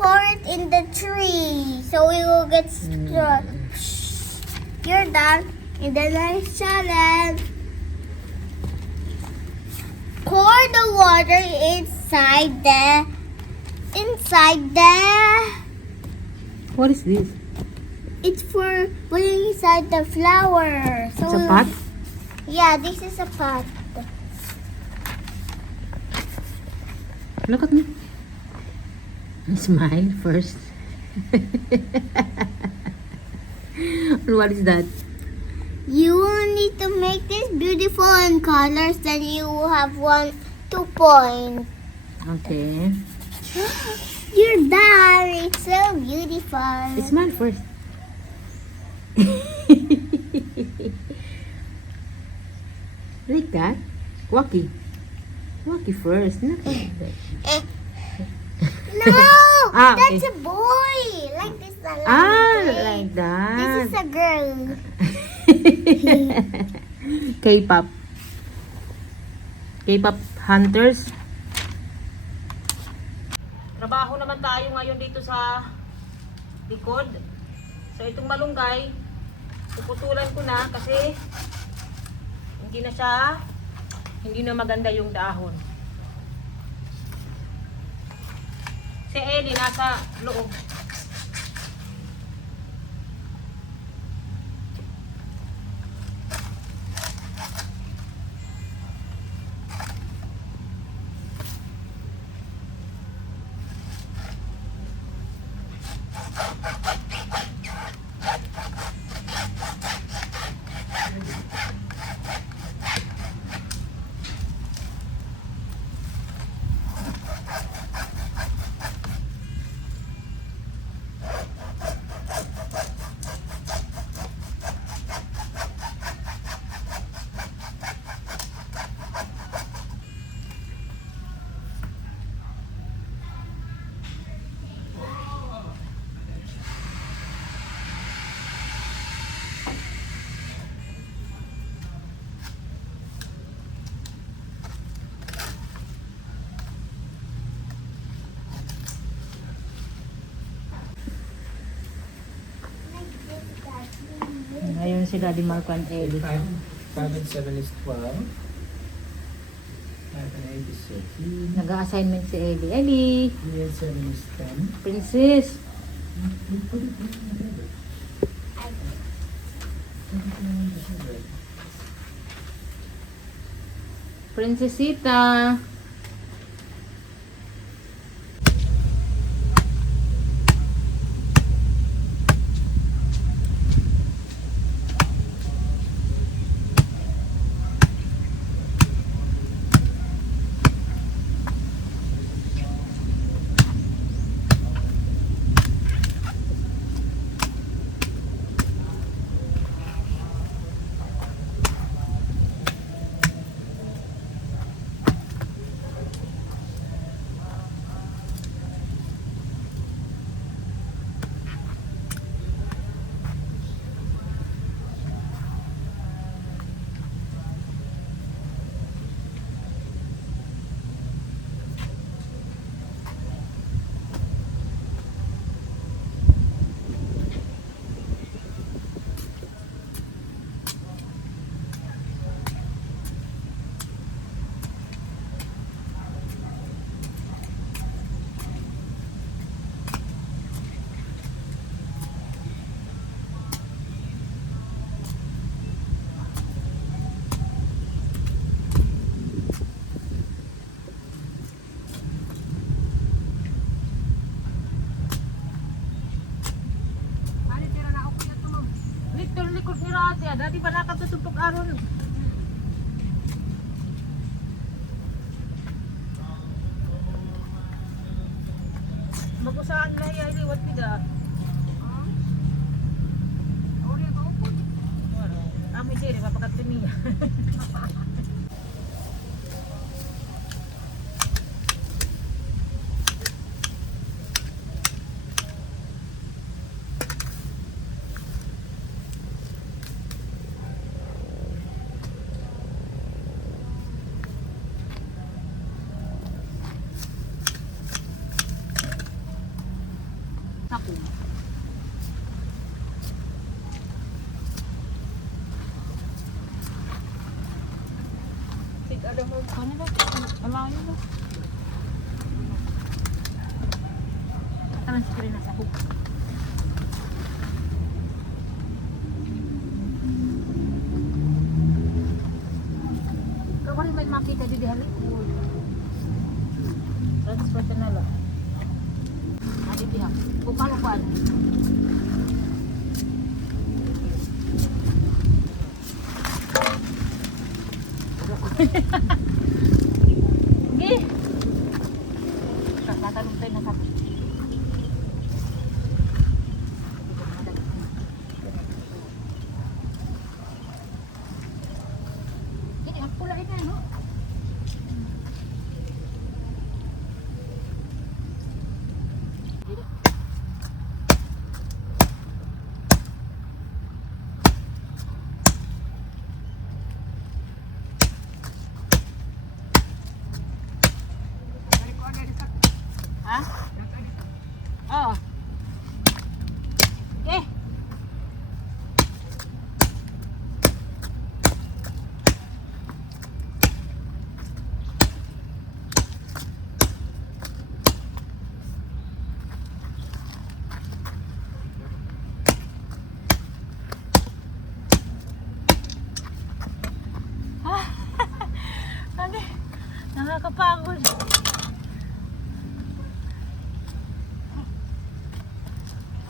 pour it in the tree so we will get strong. You're done. And the next challenge. Pour the water inside the What is this? it's for putting inside the flower. So It's a pot? Yeah, this is a pot. Look at me. Smile first. What is that? You will need to make this beautiful in colors, then you will have 2 points. Okay. You're done. It's so beautiful. Smile first. Like that? Wacky. Wacky first. Not like that. No, Ah, that's okay. a boy. Like this. Like that. This is a girl. K-pop. K-pop hunters. Trabaho naman tayo ngayon dito sa likod. So itong malunggay, puputulan ko na kasi hindi na maganda yung dahon. Si Ellie nasa loob. Ngayon si Daddy Marco and Ellie. 5 and 7 is 12. 5 and 8 is 13. Nag-assignment si Ellie. Ellie! 3 and 7 is 10. Princess! Princesita! Likod ni Rati, dati pa nakatutupog aron. Magusaan na iya iliwat pida. Kami diri papakat niya. Naku. Ada mo kanila. Alayo na. Talan sa nasa hook. Kawali may makita di dihali. Transfer na lang. Adi diha. Bukan. Sige. Tatanong tayo na sabi. Ini ang pula ina, no? Ha? Oo. Okay. Nakakapagod.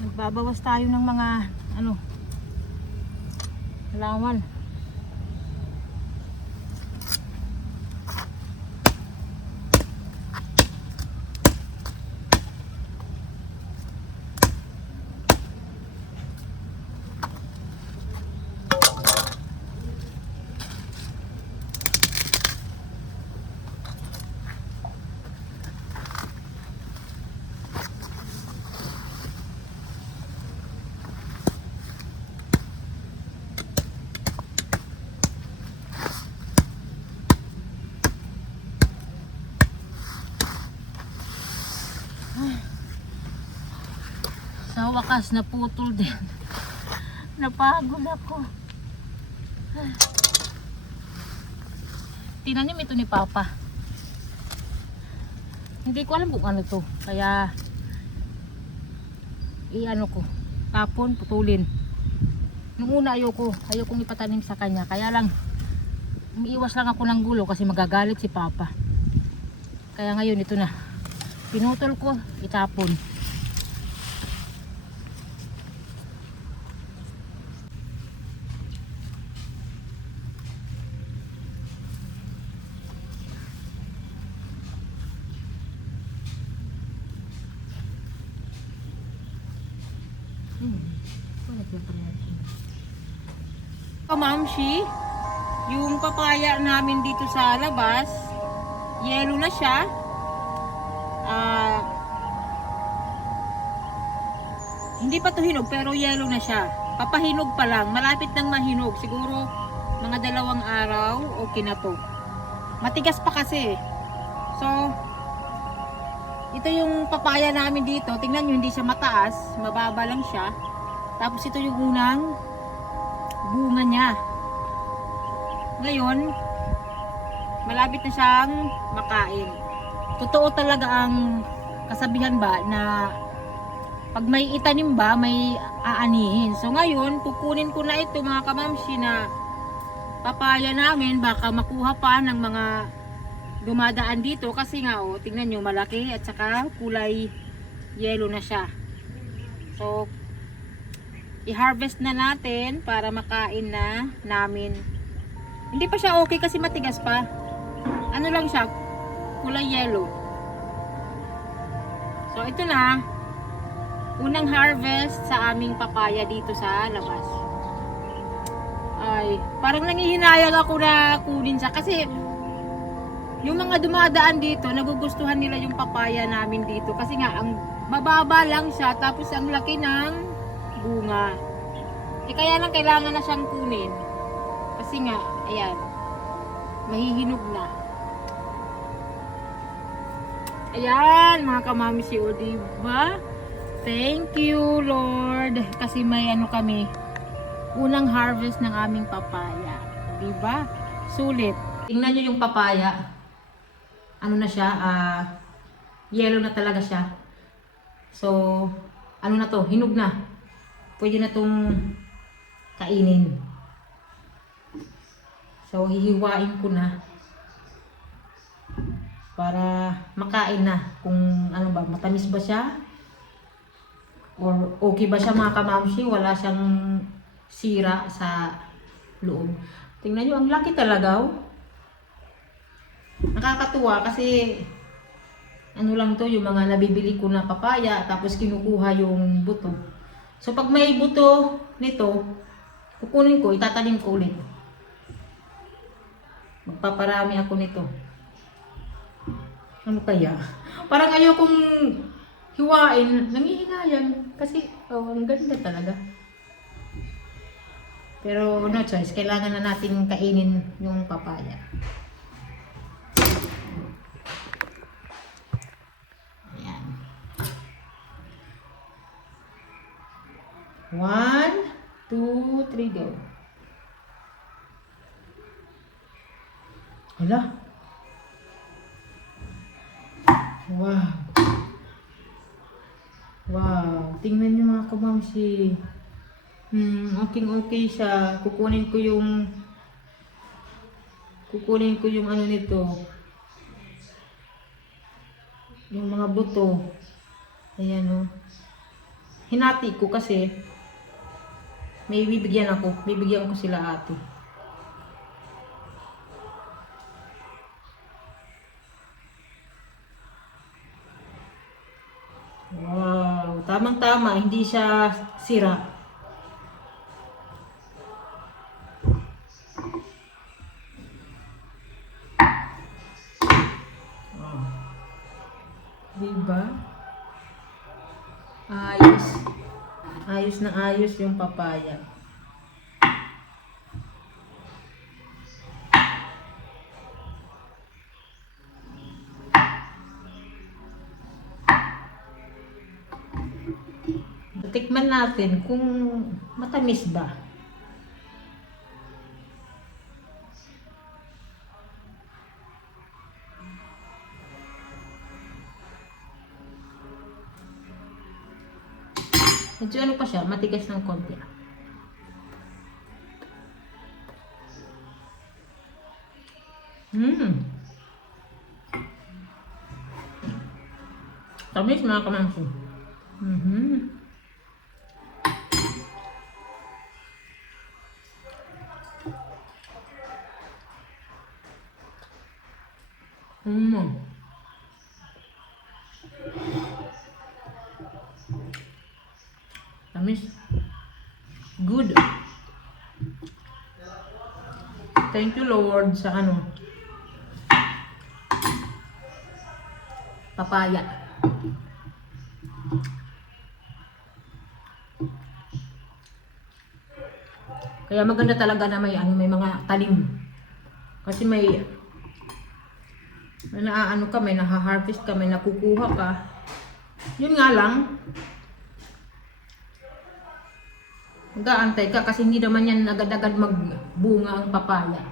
Nagbabawas tayo ng mga halaman. Sa wakas naputol din. Napagod ako. Tinanim ito ni Papa. Hindi ko alam kung ano to. Kaya i-ano ko. Tapon, putulin. Nung una ayokong ipatanim sa kanya. Kaya lang umiiwas lang ako ng gulo kasi magagalit si Papa. Kaya ngayon ito na. Pinutol ko, itapon. Mamshi, yung papaya namin dito sa labas, yellow na siya. Hindi pa to hinog pero yellow na siya. Papahinog pa lang, malapit nang mahinog. Siguro mga 2 araw, okay na to. Matigas pa kasi. So, ito yung papaya namin dito. Tingnan nyo, hindi siya mataas, mababa lang siya. Tapos ito yung unang bunga niya. Ngayon, malapit na siyang makain. Totoo talaga ang kasabihan ba na pag may itanim ba, may aanihin. So ngayon, kukunin ko na ito mga kamamshi na papaya namin. Baka makuha pa ng mga dumadaan dito. Kasi nga, tingnan nyo, malaki at saka kulay yellow na siya. So, i-harvest na natin para makain na namin. Hindi pa siya okay kasi matigas pa. Ano lang siya, kulay yellow. So ito na, unang harvest sa aming papaya dito sa labas. Ay, parang nangihinayang ako na kunin siya kasi yung mga dumadaan dito, nagugustuhan nila yung papaya namin dito kasi nga ang mababa lang siya tapos ang laki ng bunga. Kaya lang kailangan na siyang kunin. Kasi nga, ayan, mahihinog na. Ayan, mga kamamsi, o diba? Thank you, Lord. Kasi may ano kami, unang harvest ng aming papaya. Diba? Sulit. Tingnan nyo yung papaya. Ano na siya? Yellow na talaga siya. So, ano na to? Hinog na. Pwede na tong kainin. So, hihiwain ko na. Para makain na. Kung ano ba, matamis ba siya? Or okay ba siya mga kamamsi? Wala siyang sira sa loob. Tingnan nyo, ang laki talaga. Oh. Nakakatuwa kasi ano lang to, yung mga nabibili ko na papaya tapos kinukuha yung buto. So pag may buto nito, kukunin ko, itatanim ko ulit. Magpaparami ako nito. Ano kaya? Parang ayokong hiwain, nangihinayang kasi ang ganda talaga. Pero no choice, kailangan na natin kainin yung papaya. Ayan. 1, 2, 3, go. Hala. Wow. Wow. Tingnan niyo mga kamamsi. Okay siya. Kukunin ko yung ano nito. Yung mga buto. Ayan o. Hinati ko kasi may bibigyan ako. Bibigyan ko sila ate. Wow. Tamang-tama. Hindi siya sira. Diba? Ayos. Ayos na ayos yung papaya. Tikman natin kung matamis ba. Medyo ano pa siya, matigas ng konti. Tamis mga kamangso. Tamis. Good. Thank you Lord sa ano. Papaya. Kaya maganda talaga na may mga talim. Kasi may naaano ka, may naha-harvest ka, may nakukuha ka. Yun nga lang, mag-aantay ka kasi hindi naman yan agad-agad magbunga ang papaya.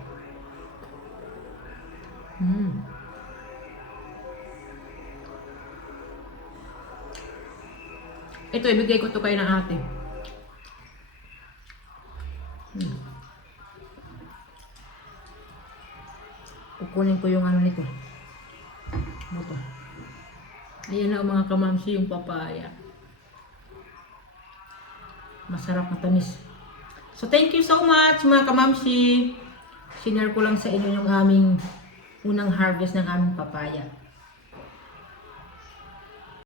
Ito, ibigay ko to kayo ng ate. Kukunin ko yung ano nito. Ito. Ayan na mga kamamsi yung papaya. Masarap, matamis. So thank you so much mga kamamsi. Sinare ko lang sa inyo yung aming unang harvest ng aming papaya.